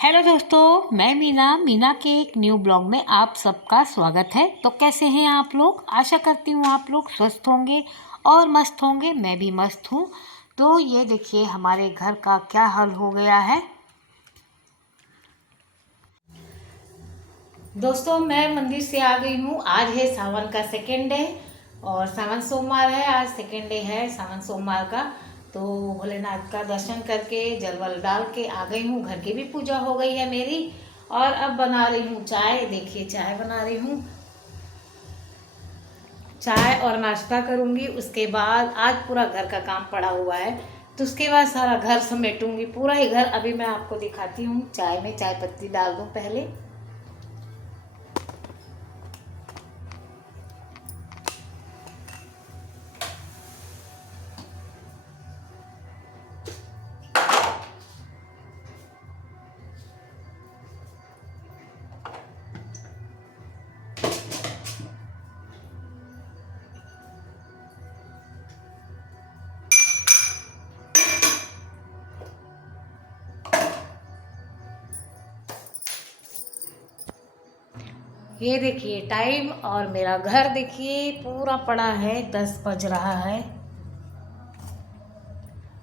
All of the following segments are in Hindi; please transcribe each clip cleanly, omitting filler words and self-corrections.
हेलो दोस्तों, मैं मीना के एक न्यू ब्लॉग में आप सबका स्वागत है। तो कैसे हैं आप लोग? आशा करती हूँ आप लोग स्वस्थ होंगे और मस्त होंगे। मैं भी मस्त हूँ। तो ये देखिए हमारे घर का क्या हाल हो गया है। दोस्तों, मैं मंदिर से आ गई हूँ। आज है सावन का सेकेंड डे और सावन सोमवार है। आज सेकेंड डे है सावन सोमवार का। तो भोलेनाथ का दर्शन करके जल वल डाल के आ गई हूँ। घर की भी पूजा हो गई है मेरी। और अब बना रही हूँ चाय। देखिए चाय बना रही हूँ। चाय और नाश्ता करूँगी। उसके बाद आज पूरा घर का काम पड़ा हुआ है, तो उसके बाद सारा घर समेटूंगी, पूरा ही घर। अभी मैं आपको दिखाती हूँ। चाय में चाय पत्ती डाल दूँ पहले। ये देखिए टाइम और मेरा घर देखिए पूरा पड़ा है। 10 बज रहा है।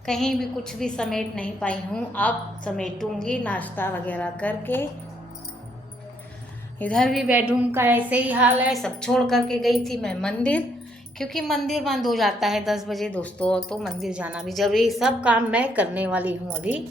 कहीं भी कुछ भी समेट नहीं पाई हूँ। अब समेटूंगी नाश्ता वगैरह करके। इधर भी बेडरूम का ऐसे ही हाल है। सब छोड़ करके गई थी मैं मंदिर, क्योंकि मंदिर बंद हो जाता है 10 बजे दोस्तों। तो मंदिर जाना भी जरूरी। सब काम मैं करने वाली हूँ अभी।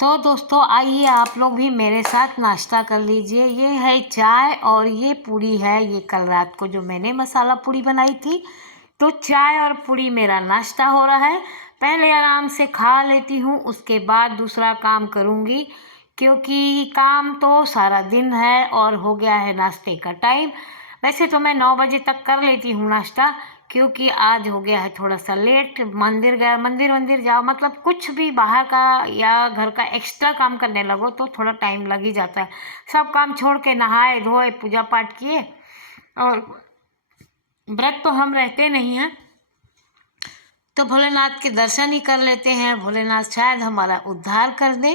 तो दोस्तों आइए आप लोग भी मेरे साथ नाश्ता कर लीजिए। ये है चाय और ये पूड़ी है। ये कल रात को जो मैंने मसाला पूड़ी बनाई थी। तो चाय और पूड़ी मेरा नाश्ता हो रहा है। पहले आराम से खा लेती हूँ, उसके बाद दूसरा काम करूँगी, क्योंकि काम तो सारा दिन है और हो गया है नाश्ते का टाइम। वैसे तो मैं 9 बजे तक कर लेती हूँ नाश्ता, क्योंकि आज हो गया है थोड़ा सा लेट। मंदिर गया, मंदिर जाओ मतलब कुछ भी बाहर का या घर का एक्स्ट्रा काम करने लगो तो थोड़ा टाइम लग ही जाता है। सब काम छोड़ के नहाए धोए पूजा पाठ किए। और व्रत तो हम रहते नहीं हैं, तो भोलेनाथ के दर्शन ही कर लेते हैं। भोलेनाथ शायद हमारा उद्धार कर दे।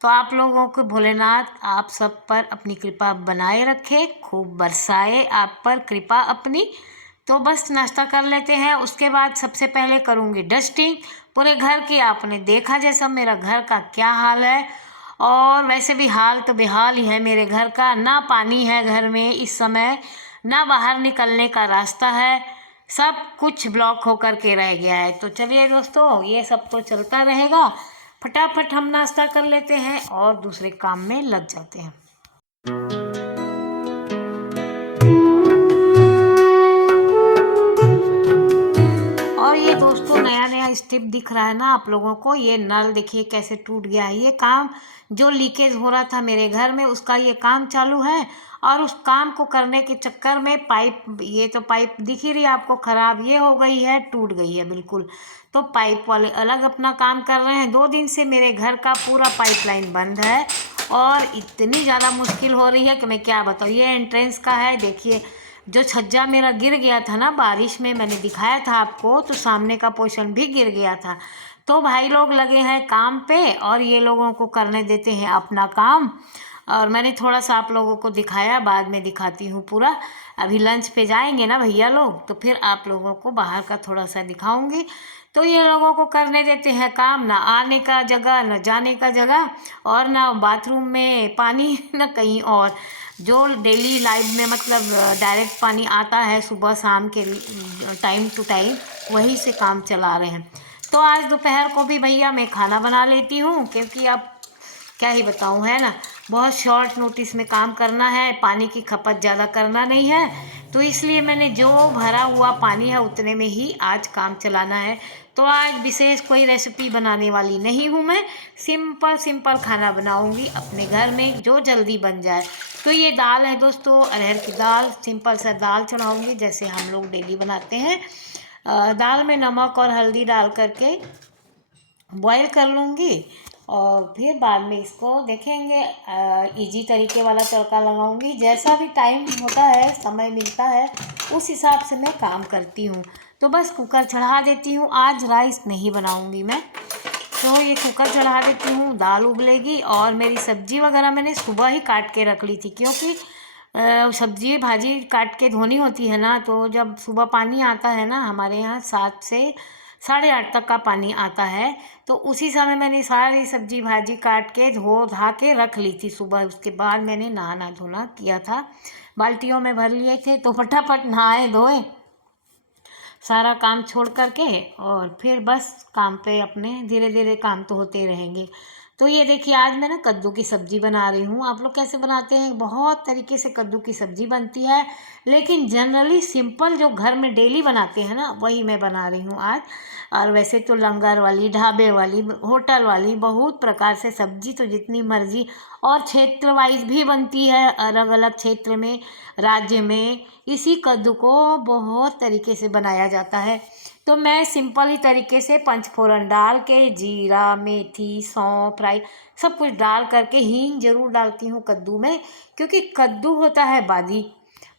तो आप लोगों को भोलेनाथ आप सब पर अपनी कृपा बनाए रखे, खूब बरसाए आप पर कृपा अपनी। तो बस नाश्ता कर लेते हैं। उसके बाद सबसे पहले करूँगी डस्टिंग पूरे घर की। आपने देखा जैसा मेरा घर का क्या हाल है। और वैसे भी हाल तो बेहाल ही है मेरे घर का। ना पानी है घर में इस समय, ना बाहर निकलने का रास्ता है। सब कुछ ब्लॉक होकर के रह गया है। तो चलिए दोस्तों, ये सब तो चलता रहेगा। फटाफट हम नाश्ता कर लेते हैं और दूसरे काम में लग जाते हैं। और ये दोस्तों नया नया स्टेप दिख रहा है ना आप लोगों को। ये नल देखिए कैसे टूट गया है। ये काम जो लीकेज हो रहा था मेरे घर में, उसका ये काम चालू है। और उस काम को करने के चक्कर में पाइप, ये तो पाइप दिख ही रही है आपको खराब, ये हो गई है, टूट गई है बिल्कुल। तो पाइप वाले अलग अपना काम कर रहे हैं। 2 दिन से मेरे घर का पूरा पाइपलाइन बंद है और इतनी ज़्यादा मुश्किल हो रही है कि मैं क्या बताऊँ। ये एंट्रेंस का है देखिए। जो छज्जा मेरा गिर गया था ना बारिश में, मैंने दिखाया था आपको, तो सामने का पोर्शन भी गिर गया था। तो भाई लोग लगे हैं काम पे और ये लोगों को करने देते हैं अपना काम। और मैंने थोड़ा सा आप लोगों को दिखाया, बाद में दिखाती हूँ पूरा। अभी लंच पे जाएंगे ना भैया लोग, तो फिर आप लोगों को बाहर का थोड़ा सा दिखाऊंगी। तो ये लोगों को करने देते हैं काम, ना आने का जगह ना जाने का जगह, और ना बाथरूम में पानी ना कहीं और। जो डेली लाइफ में मतलब डायरेक्ट पानी आता है सुबह शाम के टाइम टू टाइम, वही से काम चला रहे हैं। तो आज दोपहर को भी भैया मैं खाना बना लेती हूँ, क्योंकि अब क्या ही बताऊँ, है ना, बहुत शॉर्ट नोटिस में काम करना है। पानी की खपत ज़्यादा करना नहीं है, तो इसलिए मैंने जो भरा हुआ पानी है उतने में ही आज काम चलाना है। तो आज विशेष कोई रेसिपी बनाने वाली नहीं हूँ मैं। सिंपल सिंपल खाना बनाऊँगी अपने घर में जो जल्दी बन जाए। तो ये दाल है दोस्तों, अरहर की दाल। सिंपल सा दाल चढ़ाऊँगी जैसे हम लोग डेली बनाते हैं। दाल में नमक और हल्दी डाल करके बॉईल कर लूँगी और फिर बाद में इसको देखेंगे। इजी तरीके वाला तड़का लगाऊंगी। जैसा भी टाइम होता है, समय मिलता है, उस हिसाब से मैं काम करती हूँ। तो बस कुकर चढ़ा देती हूँ। आज राइस नहीं बनाऊँगी मैं, तो ये कुकर चढ़ा देती हूँ, दाल उबलेगी। और मेरी सब्जी वगैरह मैंने सुबह ही काट के रख ली थी, क्योंकि सब्जी भाजी काट के धोनी होती है ना, तो जब सुबह पानी आता है ना, हमारे यहाँ 7 से 8:30 तक का पानी आता है, तो उसी समय मैंने सारी सब्जी भाजी काट के धो धा के रख ली थी सुबह। उसके बाद मैंने नहाना धोना किया था, बाल्टियों में भर लिए थे, तो फटाफट नहाए धोए सारा काम छोड़ करके, और फिर बस काम पे अपने धीरे धीरे काम तो होते ही रहेंगे। तो ये देखिए, आज मैं ना कद्दू की सब्ज़ी बना रही हूँ। आप लोग कैसे बनाते हैं? बहुत तरीके से कद्दू की सब्ज़ी बनती है, लेकिन जनरली सिंपल जो घर में डेली बनाते हैं ना, वही मैं बना रही हूँ आज। और वैसे तो लंगर वाली, ढाबे वाली, होटल वाली बहुत प्रकार से सब्ज़ी तो जितनी मर्ज़ी, और क्षेत्र वाइज भी बनती है, अलग अलग क्षेत्र में, राज्य में इसी कद्दू को बहुत तरीके से बनाया जाता है। तो मैं सिंपल ही तरीके से पंचफोरन डाल के, जीरा, मेथी, सौंफ, राई सब कुछ डाल करके, हींग ज़रूर डालती हूँ कद्दू में, क्योंकि कद्दू होता है बादी,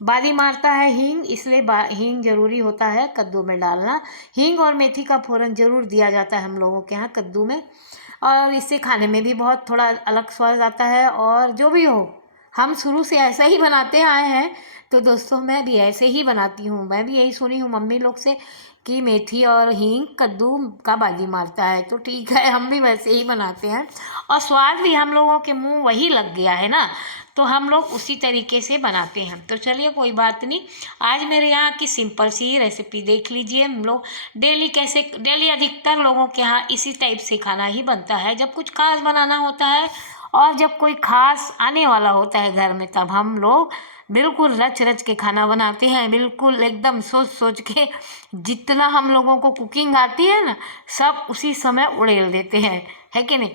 बादी मारता है हींग, इसलिए हींग ज़रूरी होता है कद्दू में डालना। हींग और मेथी का फोरन ज़रूर दिया जाता है हम लोगों के यहाँ कद्दू में, और इससे खाने में भी बहुत थोड़ा अलग स्वाद आता है। और जो भी हो, हम शुरू से ऐसा ही बनाते आए हैं, तो दोस्तों मैं भी ऐसे ही बनाती हूँ। मैं भी यही सुनी हूँ मम्मी लोग से कि मेथी और हींग कद्दू का बादी मारता है, तो ठीक है, हम भी वैसे ही बनाते हैं, और स्वाद भी हम लोगों के मुंह वही लग गया है ना, तो हम लोग उसी तरीके से बनाते हैं। तो चलिए कोई बात नहीं, आज मेरे यहाँ की सिंपल सी रेसिपी देख लीजिए। हम लोग डेली अधिकतर लोगों के यहाँ इसी टाइप से खाना ही बनता है, जब कुछ खास बनाना होता है और जब कोई खास आने वाला होता है घर में, तब हम लोग बिल्कुल रच रच के खाना बनाते हैं, बिल्कुल एकदम सोच सोच के। जितना हम लोगों को कुकिंग आती है ना, सब उसी समय उड़ेल देते हैं, है कि नहीं?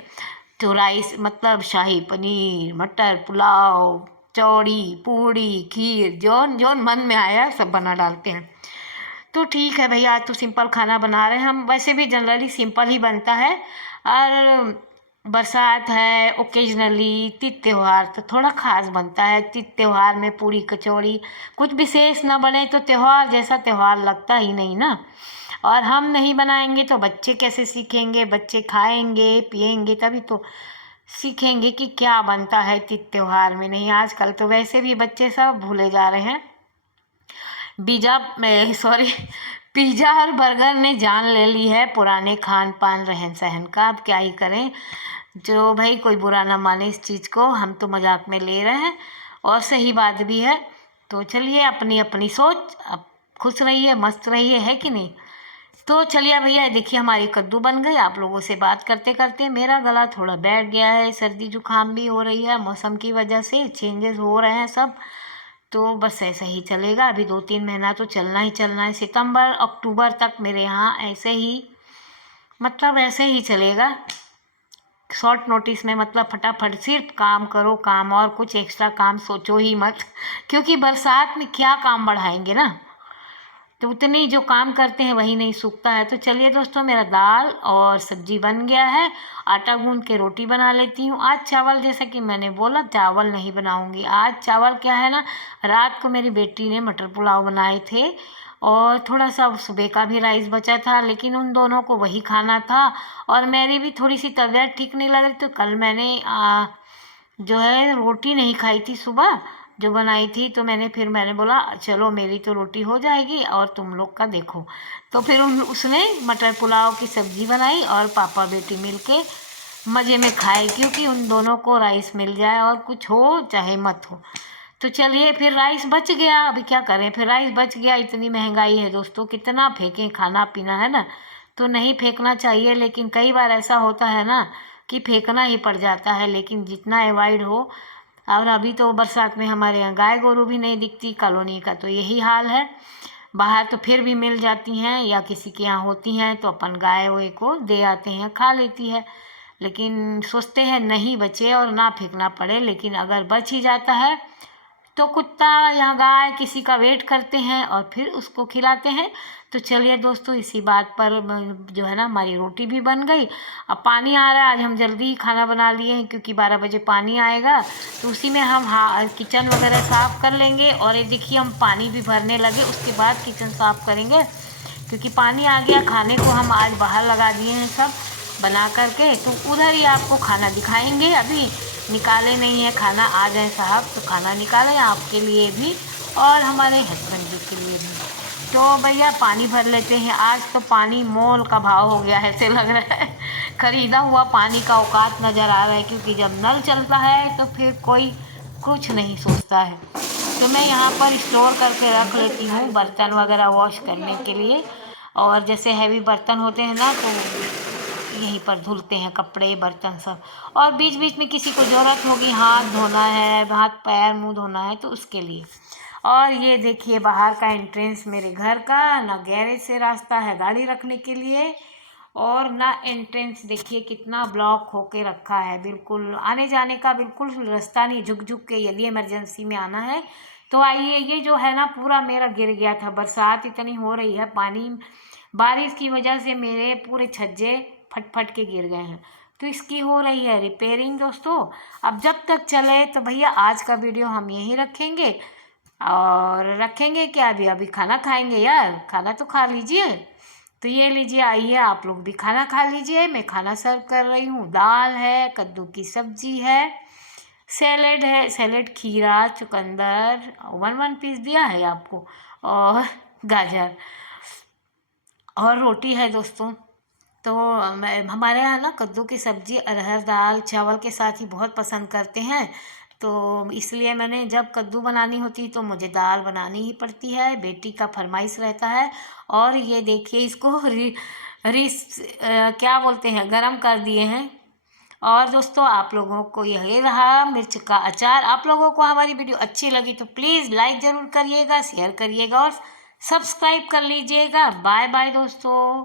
तो राइस मतलब शाही पनीर, मटर पुलाव, चौड़ी, पूड़ी, खीर, जौन जौन मन में आया सब बना डालते हैं। तो ठीक है भैया, आज तो सिंपल खाना बना रहे हैं हम, वैसे भी जनरली सिंपल ही बनता है। और बरसात है, ओकेजनली तीज त्योहार तो थोड़ा खास बनता है। तीज त्योहार में पूरी कचौड़ी कुछ विशेष ना बने तो त्यौहार जैसा त्यौहार लगता ही नहीं ना। और हम नहीं बनाएंगे तो बच्चे कैसे सीखेंगे? बच्चे खाएंगे पिएंगे तभी तो सीखेंगे कि क्या बनता है तीज त्योहार में। नहीं, आजकल तो वैसे भी बच्चे सब भूले जा रहे हैं। पिज़्ज़ा और बर्गर ने जान ले ली है पुराने खान पान रहन सहन का। अब क्या ही करें, जो भाई कोई बुरा ना माने इस चीज़ को, हम तो मजाक में ले रहे हैं और सही बात भी है। तो चलिए, अपनी अपनी सोच, अब खुश रहिए, मस्त रहिए, है कि नहीं? तो चलिए भैया, देखिए हमारी कद्दू बन गई। आप लोगों से बात करते करते मेरा गला थोड़ा बैठ गया है, सर्दी जुकाम भी हो रही है, मौसम की वजह से चेंजेस हो रहे हैं सब, तो बस ऐसा ही चलेगा। अभी 2-3 महीना तो चलना ही चलना है, सितंबर अक्टूबर तक मेरे यहाँ ऐसे ही, मतलब ऐसे ही चलेगा। शॉर्ट नोटिस में, मतलब फटाफट सिर्फ काम करो, काम, और कुछ एक्स्ट्रा काम सोचो ही मत, क्योंकि बरसात में क्या काम बढ़ाएंगे ना, तो उतने जो काम करते हैं वही नहीं सूखता है। तो चलिए दोस्तों, मेरा दाल और सब्जी बन गया है, आटा गूंद के रोटी बना लेती हूँ। आज चावल, जैसा कि मैंने बोला, चावल नहीं बनाऊँगी आज। चावल क्या है ना, रात को मेरी बेटी ने मटर पुलाव बनाए थे, और थोड़ा सा सुबह का भी राइस बचा था, लेकिन उन दोनों को वही खाना था। और मेरी भी थोड़ी सी तबीयत ठीक नहीं लग रही, तो कल मैंने जो है रोटी नहीं खाई थी सुबह जो बनाई थी, तो मैंने बोला चलो मेरी तो रोटी हो जाएगी और तुम लोग का देखो। तो फिर उसने मटर पुलाव की सब्ज़ी बनाई, और पापा बेटी मिलके मज़े में खाए, क्योंकि उन दोनों को राइस मिल जाए, और कुछ हो चाहे मत हो। तो चलिए, फिर राइस बच गया, अभी क्या करें, फिर राइस बच गया। इतनी महंगाई है दोस्तों, कितना फेंकें खाना पीना, है ना? तो नहीं फेंकना चाहिए, लेकिन कई बार ऐसा होता है ना कि फेंकना ही पड़ जाता है, लेकिन जितना अवॉइड हो। और अभी तो बरसात में हमारे यहाँ गाय गोरू भी नहीं दिखती, कॉलोनी का तो यही हाल है। बाहर तो फिर भी मिल जाती हैं, या किसी के यहाँ होती हैं तो अपन गाय वाय को दे आते हैं, खा लेती है। लेकिन सोचते हैं नहीं बचे और ना फेंकना पड़े, लेकिन अगर बच ही जाता है तो कुत्ता या गाय किसी का वेट करते हैं और फिर उसको खिलाते हैं। तो चलिए दोस्तों, इसी बात पर जो है ना, हमारी रोटी भी बन गई। अब पानी आ रहा है, आज हम जल्दी ही खाना बना लिए हैं, क्योंकि 12 बजे पानी आएगा, तो उसी में हम किचन वगैरह साफ़ कर लेंगे। और ये देखिए, हम पानी भी भरने लगे, उसके बाद किचन साफ़ करेंगे, क्योंकि पानी आ गया। खाने को हम आज बाहर लगा दिए हैं सब बना करके, तो उधर ही आपको खाना दिखाएंगे। अभी निकाले नहीं है खाना, आ जाए साहब तो खाना निकालें आपके लिए भी और हमारे हस्बैंड जी के लिए भी। तो भैया पानी भर लेते हैं। आज तो पानी मोल का भाव हो गया है ऐसे लग रहा है। खरीदा हुआ पानी का औकात नज़र आ रहा है, क्योंकि जब नल चलता है तो फिर कोई कुछ नहीं सोचता है। तो मैं यहाँ पर स्टोर करके रख लेती हूँ बर्तन वगैरह वॉश करने के लिए। और जैसे हैवी बर्तन होते हैं ना, तो यहीं पर धुलते हैं कपड़े बर्तन सब। और बीच बीच में किसी को ज़रूरत होगी, हाथ धोना है, हाथ पैर मुंह धोना है, तो उसके लिए। और ये देखिए बाहर का एंट्रेंस मेरे घर का, ना गैरेज से रास्ता है गाड़ी रखने के लिए और ना एंट्रेंस। देखिए कितना ब्लॉक होके रखा है, बिल्कुल आने जाने का बिल्कुल रास्ता नहीं। झुक झुक के यदि इमरजेंसी में आना है तो आइए। ये जो है ना पूरा मेरा गिर गया था, बरसात इतनी हो रही है, पानी बारिश की वजह से मेरे पूरे छज्जे फट फट के गिर गए हैं। तो इसकी हो रही है रिपेयरिंग दोस्तों। अब जब तक चले तो भैया आज का वीडियो हम यहीं रखेंगे। और रखेंगे क्या, अभी अभी खाना खाएंगे यार, खाना तो खा लीजिए। तो ये लीजिए, आइए आप लोग भी खाना खा लीजिए। मैं खाना सर्व कर रही हूँ। दाल है, कद्दू की सब्जी है, सैलेड है, सैलेड खीरा चुकंदर 1 पीस दिया है आपको, और गाजर और रोटी है दोस्तों। तो हमारे यहाँ ना कद्दू की सब्ज़ी अरहर दाल चावल के साथ ही बहुत पसंद करते हैं। तो इसलिए मैंने जब कद्दू बनानी होती तो मुझे दाल बनानी ही पड़ती है, बेटी का फरमाइश रहता है। और ये देखिए इसको क्या बोलते हैं, गरम कर दिए हैं। और दोस्तों आप लोगों को यही रहा मिर्च का अचार। आप लोगों को हमारी वीडियो अच्छी लगी तो प्लीज़ लाइक ज़रूर करिएगा, शेयर करिएगा और सब्सक्राइब कर लीजिएगा। बाय बाय दोस्तों।